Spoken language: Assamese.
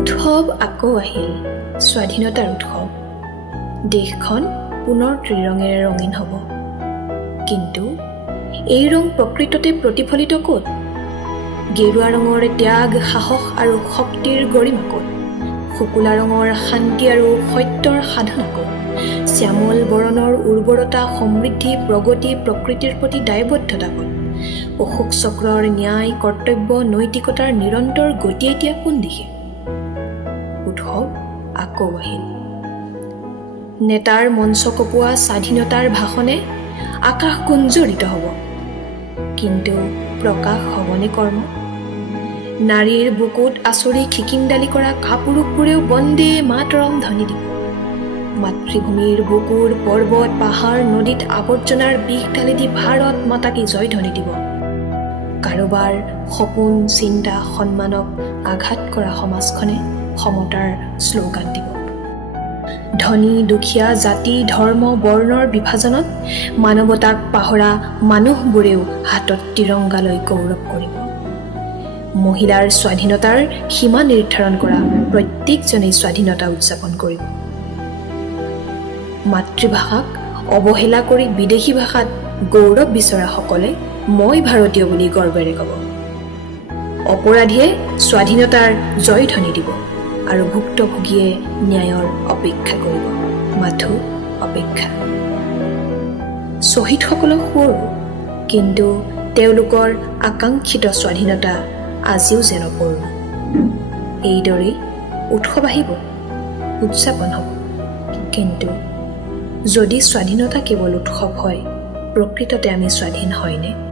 উৎসৱ আকৌ আহিল, স্বাধীনতাৰ উৎসৱ। দেশখন পুনৰ ত্ৰিৰঙেৰে ৰঙীন হ'ব। কিন্তু এই ৰং প্ৰকৃততে প্ৰতিফলিত ক'ত? গেৰুৱা ৰঙৰ ত্যাগ, সাহস আৰু শক্তিৰ গৰিমা ক'ত? শুকুলা ৰঙৰ শান্তি আৰু সত্যৰ সাধনা ক'ত? শ্যামল বৰণৰ উৰ্বৰতা, সমৃদ্ধি, প্ৰগতি, প্ৰকৃতিৰ প্ৰতি দায়বদ্ধতা ক'ত? অশোক চক্ৰৰ ন্যায়, কৰ্তব্য, নৈতিকতাৰ নিৰন্তৰ গতি এতিয়া কোন দিশে? উৎসৱ আকৌ আহিল। নেতাৰ মঞ্চ কপোৱা স্বাধীনতাৰ ভাষণে আকাশ গুঞ্জৰিত হ'ব, কিন্তু প্ৰকাশ হ'বনে কৰ্ম? নাৰীৰ বুকুত আচৰি খিকিন্দালি কৰা কাপুৰুষবোৰেও বন্দে মাতৰম ধ্বনি দিব। মাতৃভূমিৰ বুকুৰ পৰ্বত, পাহাৰ, নদীত আৱৰ্জনাৰ বিষ ঢালি দি ভাৰত মাতাকি জয় ধ্বনি দিব। কাৰোবাৰ সপোন, চিন্তা, সন্মানক আঘাত কৰা সমাজখনে সমতাৰ শ্লোগান দিব। ধনী, দুখীয়া, জাতি, ধৰ্ম, বৰ্ণৰ বিভাজনত মানৱতাক পাহৰা মানুহবোৰেও হাতত ত্ৰিৰংগা লৈ গৌৰৱ কৰিব। মহিলাৰ স্বাধীনতাৰ সীমা নিৰ্ধাৰণ কৰা প্ৰত্যেকজনেই স্বাধীনতা উদযাপন কৰিব। মাতৃভাষাক অৱহেলা কৰি বিদেশী ভাষাত গৌৰৱ বিচৰাসকলে মই ভাৰতীয় বুলি গৰ্বেৰে ক'ব। অপৰাধীয়ে স্বাধীনতাৰ জয়ধ্বনি দিব আৰু ভুক্তভোগীয়ে ন্যায়ৰ অপেক্ষা কৰিব। মাথো অপেক্ষা। শ্বহীদসকলক সোঁৱৰো, কিন্তু তেওঁলোকৰ আকাংক্ষিত স্বাধীনতা আজিও যেন অপূৰ্ণ। এইদৰেই উৎসৱ আহিব, উদযাপন হ'ব, কিন্তু যদি স্বাধীনতা কেৱল উৎসৱ হয়, প্ৰকৃততে আমি স্বাধীন হয়নে?